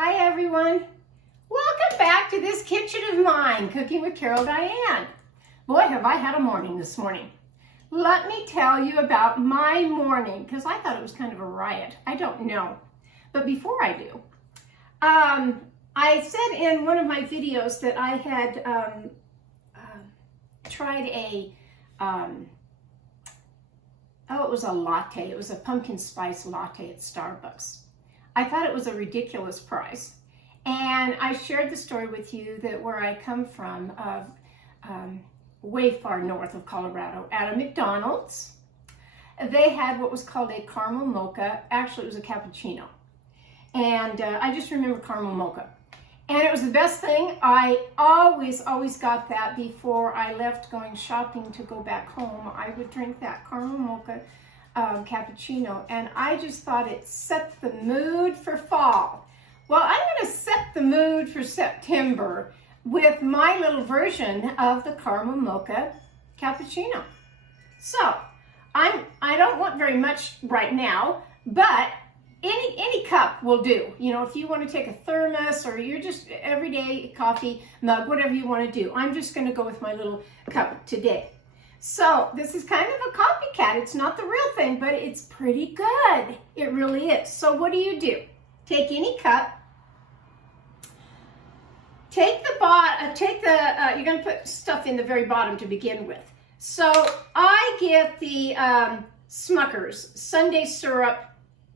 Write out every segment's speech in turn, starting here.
Hi everyone. Welcome back to this kitchen of mine, Cooking with Carol Diane. Boy, have I had a morning this morning. Let me tell you about my morning, because I thought it was kind of a riot. I don't know. But before I do, I said in one of my videos that I had tried it was a latte. It was a pumpkin spice latte at Starbucks. I thought it was a ridiculous price. And I shared the story with you that where I come from, way far north of Colorado, at a McDonald's, they had what was called a caramel mocha. Actually, it was a cappuccino. And I just remember caramel mocha. And it was the best thing. I always got that before I left going shopping to go back home. I would drink that caramel mocha cappuccino, and I just thought it set the mood for fall. Well, I'm going to set the mood for September with my little version of the caramel mocha cappuccino. So, I don't want very much right now, but any cup will do. You know, if you want to take a thermos or you're just everyday coffee mug, whatever you want to do. I'm just going to go with my little cup today. So this is kind of a copycat. It's not the real thing, but it's pretty good. It really is. So what do? Take any cup. Take the you're going to put stuff in the very bottom to begin with. So I get the Smucker's Sundae syrup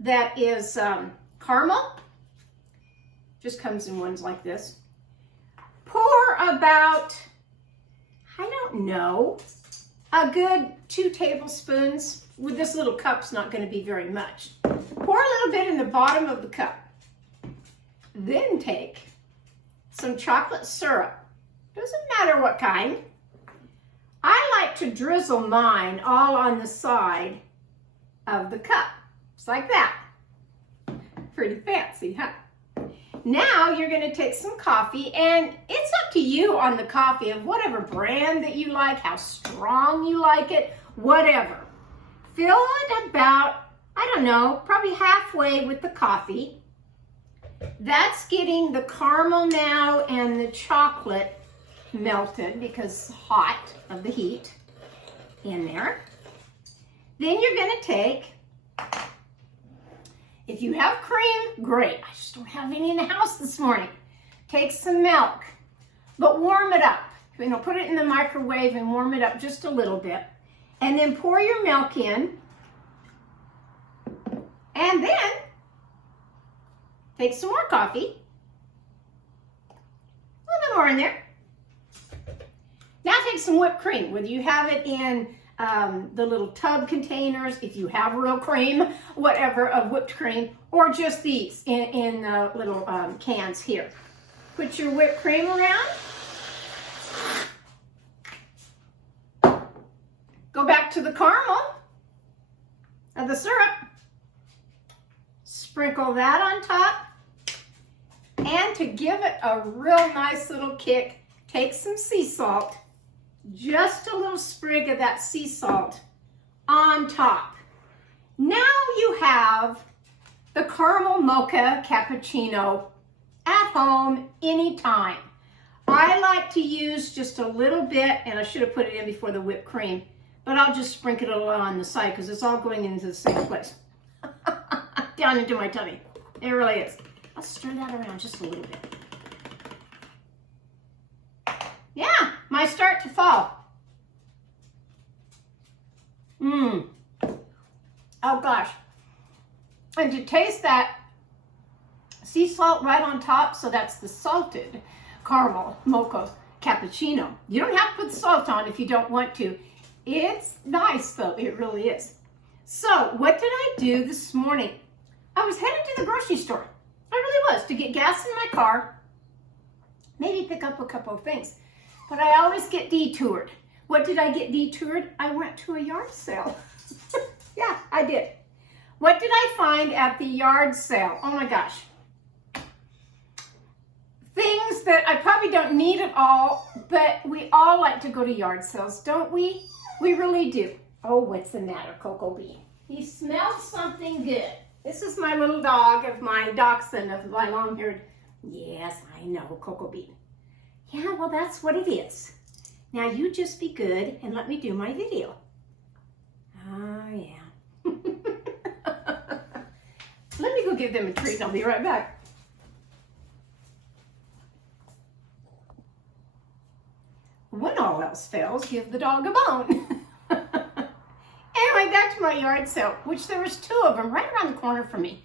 that is caramel. Just comes in ones like this. Pour about, I don't know, a good 2 tablespoons. With this little cup's not going to be very much. Pour a little bit in the bottom of the cup. Then take some chocolate syrup. Doesn't matter what kind. I like to drizzle mine all on the side of the cup. Just like that. Pretty fancy, huh? Now you're going to take some coffee, and it's up to you on the coffee of whatever brand that you like, how strong you like it, whatever. Fill it about, I don't know, probably halfway with the coffee. That's getting the caramel now and the chocolate melted because it's hot of the heat in there. Then you're going to take, if you have cream, great. I just don't have any in the house this morning. Take some milk, but warm it up. You know, put it in the microwave and warm it up just a little bit. And then pour your milk in. And then take some more coffee. A little bit more in there. Now take some whipped cream, whether you have it in the little tub containers, if you have real cream, whatever, of whipped cream, or just these in little cans here. Put your whipped cream around. Go back to the caramel of the syrup. Sprinkle that on top. And to give it a real nice little kick, take some sea salt. Just a little sprig of that sea salt on top. Now you have the caramel mocha cappuccino at home anytime. I like to use just a little bit, and I should have put it in before the whipped cream, but I'll just sprinkle it on the side because it's all going into the same place. Down into my tummy. It really is. I'll stir that around just a little bit. Yeah, my start to fall. Oh gosh. And to taste that sea salt right on top, so that's the salted caramel mocha cappuccino. You don't have to put salt on if you don't want to. It's nice though, it really is. So what did I do this morning? I was headed to the grocery store. I really was, to get gas in my car, maybe pick up a couple of things. But I always get detoured. What did I get detoured? I went to a yard sale. Yeah, I did. What did I find at the yard sale? Oh my gosh. Things that I probably don't need at all, but we all like to go to yard sales, don't we? We really do. Oh, what's the matter, Cocoa Bee? He smells something good. This is my little dog of my dachshund, of my long-haired, yes, I know, Cocoa Bean. Yeah, well, that's what it is. Now you just be good and let me do my video. Oh, yeah. Let me go give them a treat and I'll be right back. When all else fails, give the dog a bone. Anyway, back to my yard sale, which there was 2 of them right around the corner from me.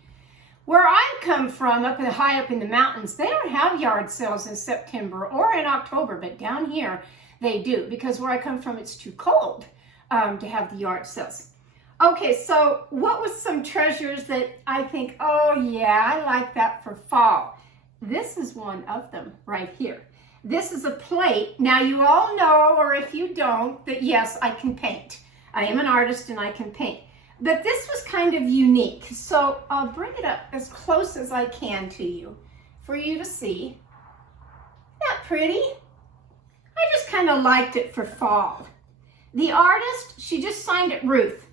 Where I come from, high up in the mountains, they don't have yard sales in September or in October, but down here they do, because where I come from, it's too cold to have the yard sales. Okay, so what was some treasures that I think, oh yeah, I like that for fall? This is one of them right here. This is a plate. Now you all know, or if you don't, that yes, I can paint. I am an artist and I can paint. But this was kind of unique. So I'll bring it up as close as I can to you for you to see. Isn't that pretty? I just kind of liked it for fall. The artist, she just signed it Ruth.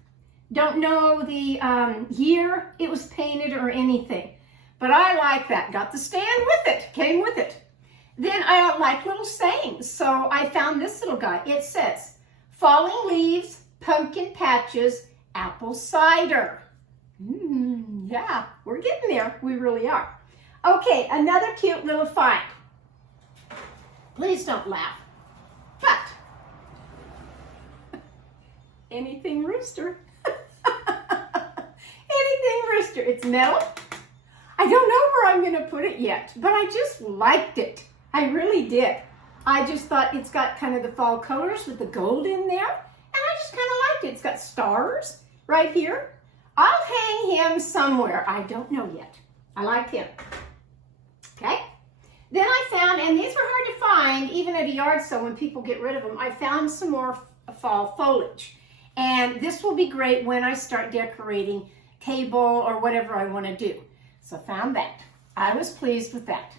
Don't know the year it was painted or anything. But I like that. Got the stand with it. Came with it. Then I like little sayings. So I found this little guy. It says, falling leaves, pumpkin patches, apple cider. Yeah, we're getting there. We really are. Okay, another cute little find. Please don't laugh. But anything rooster. Anything rooster. It's metal. I don't know where I'm going to put it yet, but I just liked it. I really did. I just thought it's got kind of the fall colors with the gold in there, and I just kind of liked it. It's got stars right here. I'll hang him somewhere. I don't know yet. I like him. Okay. Then I found, and these were hard to find even at a yard sale when people get rid of them, I found some more fall foliage. And this will be great when I start decorating table or whatever I want to do. So found that. I was pleased with that.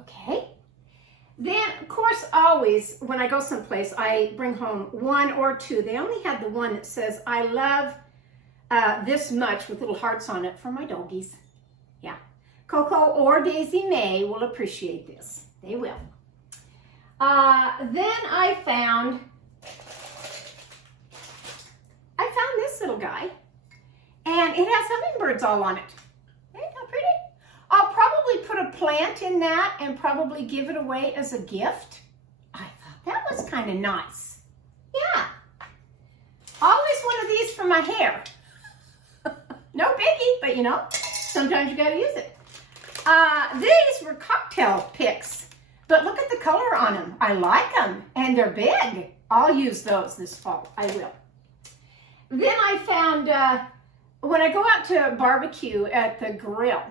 Okay. Then, of course, always when I go someplace, I bring home 1 or 2. They only had the one that says, I love this much with little hearts on it for my doggies. Yeah. Coco or Daisy May will appreciate this. They will. Then I found this little guy, and it has hummingbirds all on it. Ain't that pretty? I'll probably put a plant in that and probably give it away as a gift. I thought that was kind of nice. Yeah. Always one of these for my hair. No biggie, but you know, sometimes you gotta use it. These were cocktail picks, but look at the color on them. I like them, and they're big. I'll use those this fall. I will. Then I found, when I go out to barbecue at the grill,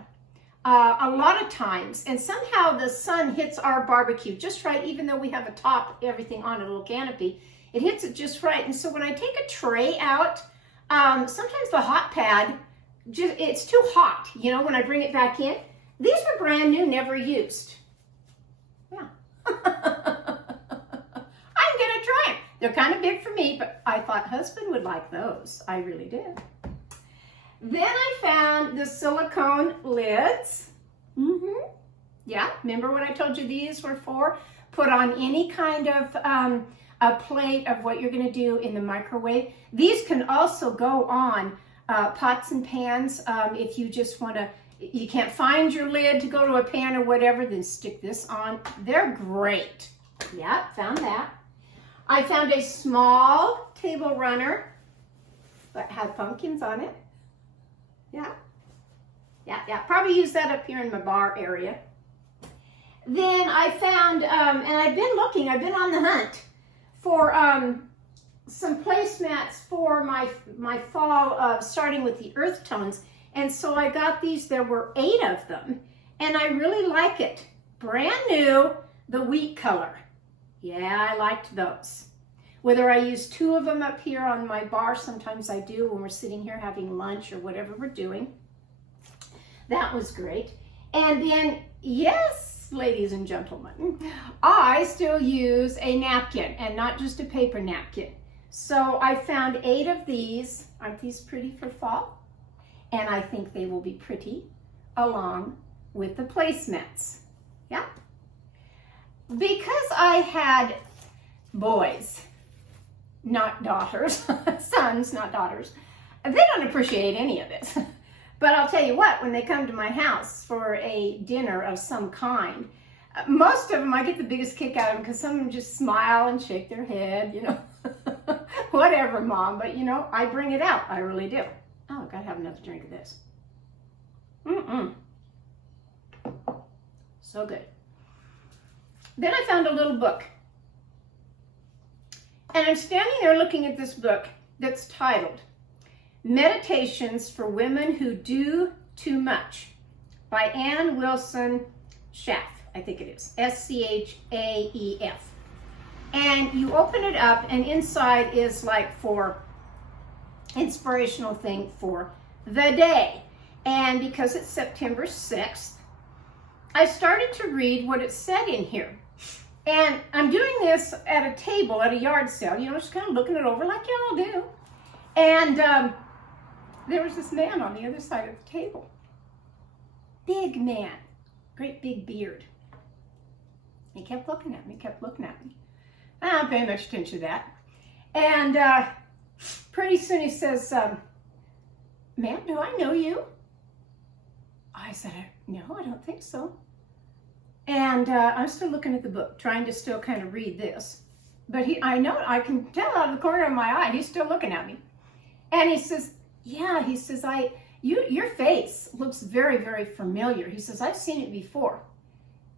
a lot of times, and somehow the sun hits our barbecue just right, even though we have a top, everything on a little canopy, it hits it just right. And so when I take a tray out, sometimes the hot pad, it's too hot, you know, when I bring it back in. These were brand new, never used. Yeah. I'm gonna try them. They're kind of big for me, but I thought husband would like those. I really did. Then I found the silicone lids. Yeah, remember what I told you these were for? Put on any kind of a plate of what you're going to do in the microwave. These can also go on pots and pans. If you just want to, you can't find your lid to go to a pan or whatever, then stick this on. They're great. Yeah, found that. I found a small table runner that had pumpkins on it. Yeah. Probably use that up here in my bar area. Then I found, and I've been looking, I've been on the hunt for some placemats for my fall, starting with the earth tones. And so I got these, there were 8 of them, and I really like it. Brand new, the wheat color. Yeah, I liked those. Whether I use 2 of them up here on my bar, sometimes I do when we're sitting here having lunch or whatever we're doing. That was great. And then, yes, ladies and gentlemen, I still use a napkin and not just a paper napkin. So I found 8 of these. Aren't these pretty for fall? and I think they will be pretty along with the placemats. Yeah. Because I had boys, not daughters, sons, not daughters, they don't appreciate any of this. But I'll tell you what, when they come to my house for a dinner of some kind, most of them, I get the biggest kick out of them because some of them just smile and shake their head, you know. Whatever, Mom, but you know, I bring it out. I really do. Oh, I've got to have another drink of this. So good. Then I found a little book. And I'm standing there looking at this book that's titled Meditations for Women Who Do Too Much by Ann Wilson Schaaf, I think it is, Schaef. And you open it up and inside is like for inspirational thing for the day. And because it's September 6th, I started to read what it said in here. And I'm doing this at a table at a yard sale, you know, just kind of looking it over like y'all do. And there was this man on the other side of the table. Big man, great big beard. He kept looking at me, I don't pay much attention to that. And pretty soon he says, ma'am, do I know you? I said, no, I don't think so. And I'm still looking at the book, trying to still kind of read this. But I can tell out of the corner of my eye, he's still looking at me. And he says, yeah, he says, your face looks very, very familiar. He says, I've seen it before.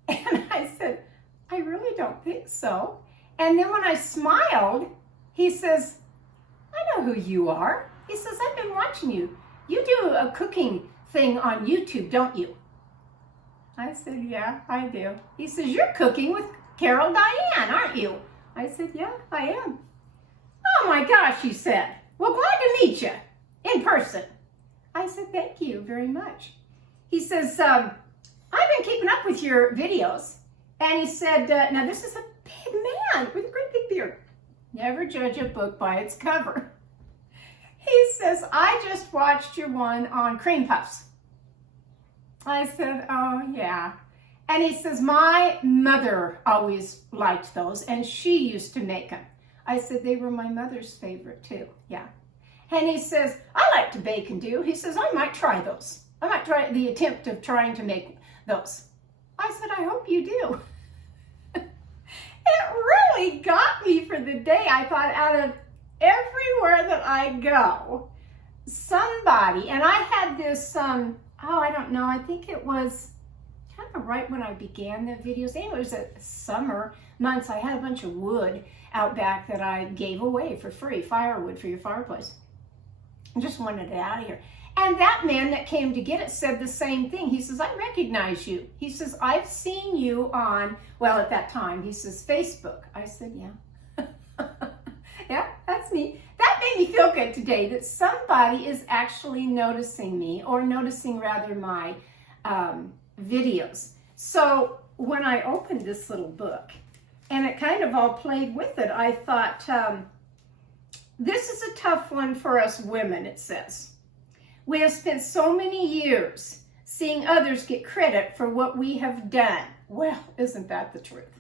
And I said, I really don't think so. And then when I smiled, he says, I know who you are. He says, I've been watching you. You do a cooking thing on YouTube, don't you? I said, yeah, I do. He says, you're cooking with Carol Diane, aren't you? I said, yeah, I am. Oh my gosh, he said. Well, glad to meet you in person. I said, thank you very much. He says, I've been keeping up with your videos. And he said, now this is a big man with a great big beard. Never judge a book by its cover. He says, I just watched your one on cream puffs. I said, oh, yeah. And he says, my mother always liked those, and she used to make them. I said, they were my mother's favorite, too. Yeah. And he says, I like to bake and do. He says, I might try those. I might try the attempt of trying to make those. I said, I hope you do. It really got me for the day. I thought, out of everywhere that I go, somebody, and I had this, I don't know, I think it was kind of right when I began the videos. Anyway, it was a summer months. I had a bunch of wood out back that I gave away for free, firewood for your fireplace. I just wanted it out of here. And that man that came to get it said the same thing. He says, I recognize you. He says, I've seen you on, well, at that time, he says, Facebook. I said, yeah. Yeah, that's me. That made me feel good today that somebody is actually noticing me, or noticing rather my videos. So when I opened this little book and it kind of all played with it, I thought, this is a tough one for us women, it says. We have spent so many years seeing others get credit for what we have done. Well, isn't that the truth?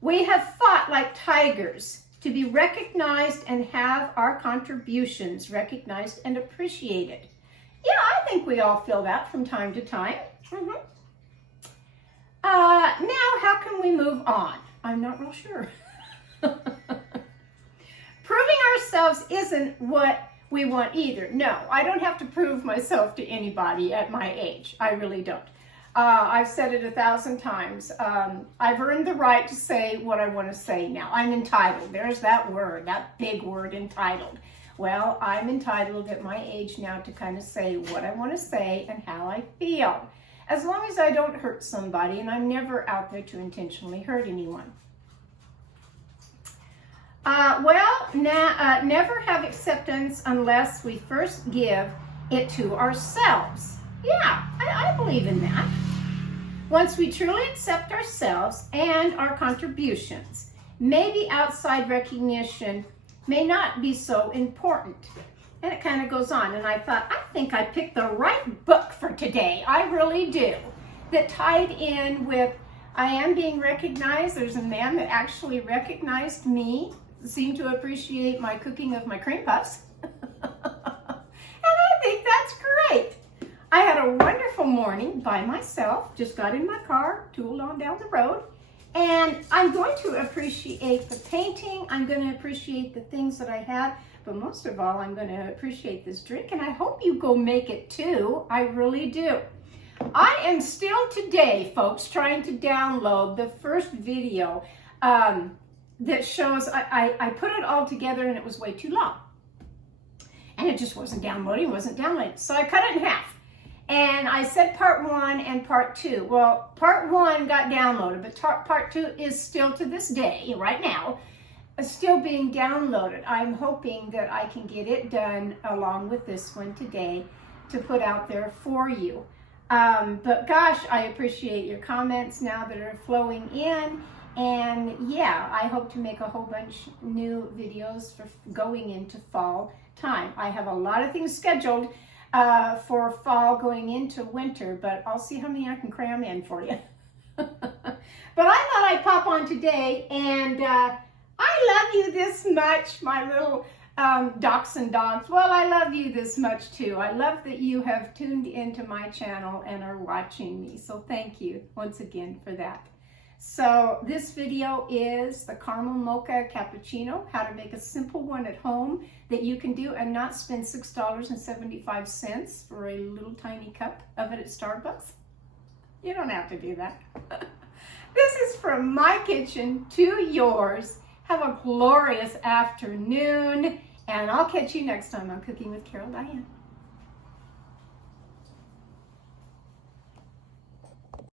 We have fought like tigers to be recognized and have our contributions recognized and appreciated. Yeah, I think we all feel that from time to time. Now, how can we move on? I'm not real sure. Proving ourselves isn't what we want either. No, I don't have to prove myself to anybody at my age. I really don't. I've said it 1,000 times. I've earned the right to say what I want to say now. I'm entitled. There's that word, that big word, entitled. Well, I'm entitled at my age now to kind of say what I want to say and how I feel. As long as I don't hurt somebody, and I'm never out there to intentionally hurt anyone. Never have acceptance unless we first give it to ourselves. Yeah, I believe in that. Once we truly accept ourselves and our contributions, maybe outside recognition may not be so important. And it kind of goes on. And I thought, I think I picked the right book for today. I really do. That tied in with, I am being recognized. There's a man that actually recognized me, seemed to appreciate my cooking of my cream puffs. And I think that's great. I had a wonderful morning by myself, just got in my car, tooled on down the road, and I'm going to appreciate the painting. I'm going to appreciate the things that I had, but most of all, I'm going to appreciate this drink, and I hope you go make it too. I really do. I am still today, folks, trying to download the first video that shows, I put it all together and it was way too long. And it just wasn't downloading, So I cut it in half. And I said part 1 and part 2. Well, part 1 got downloaded, but part 2 is still to this day, right now, still being downloaded. I'm hoping that I can get it done along with this one today to put out there for you. But gosh, I appreciate your comments now that are flowing in. And yeah, I hope to make a whole bunch new videos for going into fall time. I have a lot of things scheduled for fall going into winter, but I'll see how many I can cram in for you. But I thought I'd pop on today, and I love you this much, my little dachshund dogs. Well, I love you this much too. I love that you have tuned into my channel and are watching me. So thank you once again for that. So this video is the caramel mocha cappuccino, how to make a simple one at home that you can do and not spend $6.75 for a little tiny cup of it at Starbucks. You don't have to do that. This is from my kitchen to yours. Have a glorious afternoon, and I'll catch you next time on Cooking with Carol Diane.